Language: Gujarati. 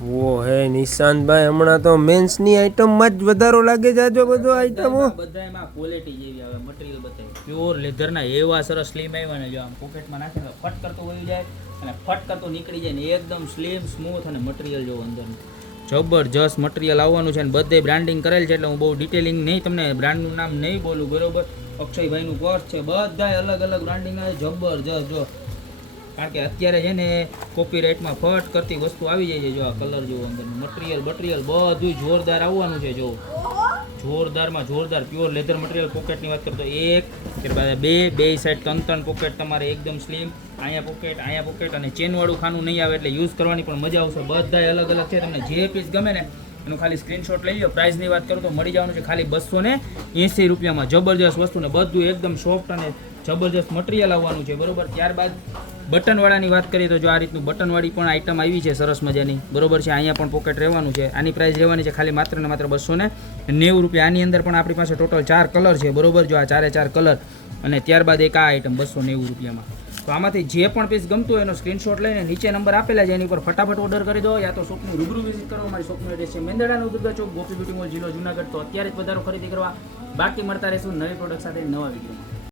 ઓ હે નિશાંતભાઈ, હમણાં તો મેન્સની આઈટમમાં જ વધારો લાગે છે. આજો બધો આઈટમો બધામાં ક્વોલિટી જેવી આવે, મટીરિયલ બતાવે પ્યોર લેધરના એવા સરસ સ્લીમ આવ્યા ને, જો આમ પોકેટમાં નાખે તો ફટ કરતો વળી જાય અને ફટ કરતો નીકળી જાય ને, એકદમ સ્લીમ સ્મૂથ અને મટીરિયલ જો અંદરનું જબરજસ્ત મટીરિયલ આવવાનું છે. અને બધે બ્રાન્ડિંગ કરેલ છે, એટલે હું બહુ ડિટેલિંગ નહીં તમને બ્રાન્ડનું નામ નહીં બોલું, બરોબર. અક્ષયભાઈનું પર્સ છે, બધાય અલગ અલગ બ્રાન્ડિંગ આવે, જબરજસ્ત જો. કારણ કે અત્યારે છે ને કોપીરાઇટમાં ફટ કરતી વસ્તુ આવી જાય છે. જો આ કલર જુઓ, અંદરનું મટીરિયલ બધું જોરદાર આવવાનું છે. જો જોરદારમાં જોરદાર પ્યોર લેધર મટીરિયલ. પોકેટની વાત કરતો એક બે સાઈડ ત્રણ પોકેટ તમારે એકદમ સ્લીમ. અહીંયા પોકેટ અને ચેનવાળું ખાનું નહીં આવે, એટલે યુઝ કરવાની પણ મજા આવશે. બધાય અલગ અલગ છે. તમને જે પીસ ગમે ને એનું ખાલી સ્ક્રીનશોટ લઈ લો. પ્રાઇસની વાત કરું તો મળી જવાનું છે ખાલી 280 રૂપિયામાં. જબરજસ્ત વસ્તુ ને બધું એકદમ સોફ્ટ અને જબરજસ્ત મટીરિયલ આવવાનું છે, બરોબર. ત્યારબાદ બટનવાળાની વાત કરીએ તો જો આ રીતનું બટનવાળી પણ આઈટમ આવી છે સરસ મજાની, બરોબર છે. અહીંયા પણ પોકેટ રહેવાનું છે. આની પ્રાઇસ રહેવાની છે ખાલી માત્ર ને માત્ર 290 રૂપિયા. આની અંદર પણ આપણી પાસે ટોટલ 4 કલર છે, બરોબર. જો આ 4 કલર. અને ત્યારબાદ એક આ આઈટમ 290 રૂપિયામાં. તો આમાંથી જે પણ પીસ ગમતું હોય એનો સ્ક્રીનશોટ લઈને નીચે નંબર આપેલા છે એની ઉપર ફટાફટ ઓર્ડર કરી દો, યા તો શોપનું રૂબરૂ વિઝિટ કરો. મારી શોપનું એડ્રેસ છે મેંદરડાનું દુર્ગા ચોક, ગોપી બ્યુટી મોલ, જિલ્લો જુનાગઢ. તો અત્યારે જ વધારો ખરીદી કરવા. બાકી મળતા રહેશું નવી પ્રોડક્ટ સાથે નવા વિડીયોમાં.